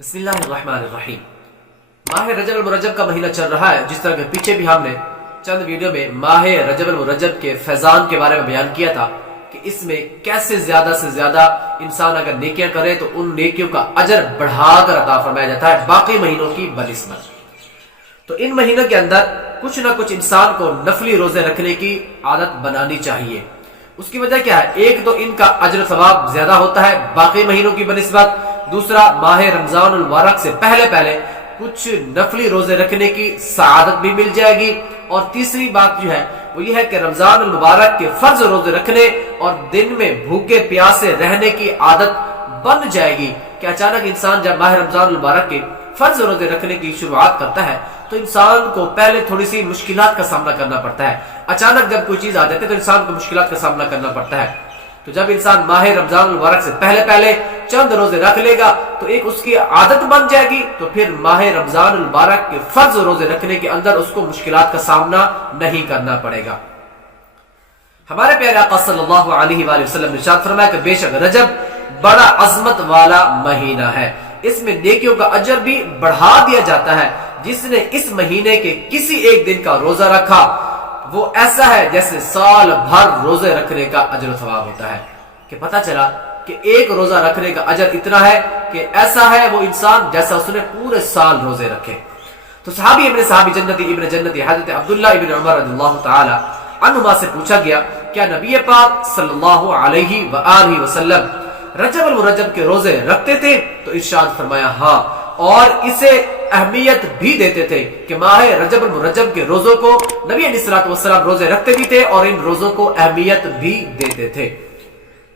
بسم اللہ الرحمن الرحیم۔ ماہ رجب المرجب کا مہینہ چل رہا ہے۔ جس طرح کہ پیچھے بھی ہم نے چند ویڈیو میں ماہ رجب المرجب کے فیضان کے بارے میں بیان کیا تھا کہ اس میں کیسے زیادہ سے زیادہ انسان اگر نیکیاں کرے تو ان نیکیوں کا اجر بڑھا کر عطا فرمایا جاتا ہے باقی مہینوں کی بنسبت۔ تو ان مہینوں کے اندر کچھ نہ کچھ انسان کو نفلی روزے رکھنے کی عادت بنانی چاہیے۔ اس کی وجہ کیا ہے؟ ایک تو ان کا اجر و ثواب زیادہ ہوتا ہے باقی مہینوں کی بنسبت، دوسرا ماہ رمضان المبارک سے پہلے کچھ نفلی روزے رکھنے کی سعادت بھی مل جائے گی، اور تیسری بات جو ہے وہ یہ ہے کہ رمضان المبارک کے فرض روزے رکھنے اور دن میں بھوکے پیاسے رہنے کی عادت بن جائے گی کہ اچانک انسان جب ماہ رمضان المبارک کے فرض روزے رکھنے کی شروعات کرتا ہے تو انسان کو پہلے تھوڑی سی مشکلات کا سامنا کرنا پڑتا ہے۔ اچانک جب کوئی چیز آ جاتی ہے تو انسان کو مشکلات کا سامنا کرنا پڑتا ہے۔ تو جب انسان ماہ رمضان المبارک سے پہلے چند روزے رکھ لے گا تو ایک اس کی عادت بن جائے گی، تو پھر ماہ رمضان المبارک کے فرض روزے رکھنے کے اندر اس کو مشکلات کا سامنا نہیں کرنا پڑے گا۔ ہمارے پیارے آقا صلی اللہ علیہ وآلہ وسلم نے ارشاد فرمایا کہ بے شک رجب بڑا عظمت والا مہینہ ہے، اس میں نیکیوں کا اجر بھی بڑھا دیا جاتا ہے۔ جس نے اس مہینے کے کسی ایک دن کا روزہ رکھا وہ ایسا ہے جیسے سال بھر روزے رکھنے کا اجر و ثواب ہوتا ہے۔ کہ پتہ چلا کہ ایک روزہ رکھنے کا اجر اتنا ہے کہ ایسا ہے وہ انسان جیسا اس نے پورے سال روزے رکھے۔ تو صحابی ابن جنتی حضرت عبداللہ ابن عمر رضی اللہ تعالی عنہما سے پوچھا گیا کیا نبی پاک صلی اللہ علیہ وآلہ وسلم رجب المرجب کے روزے رکھتے تھے؟ تو ارشاد فرمایا ہاں، اور اسے اہمیت بھی دیتے تھے کہ ماہ رجب المرجب کے روزوں کو نبی علیہ الصلوۃ والسلام روزے رکھتے بھی تھے اور ان روزوں کو اہمیت بھی دیتے تھے۔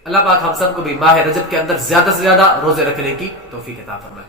اللہ پاک ہم سب کو بھی ماہ رجب کے اندر زیادہ سے زیادہ روزے رکھنے کی توفیق عطا فرمائے۔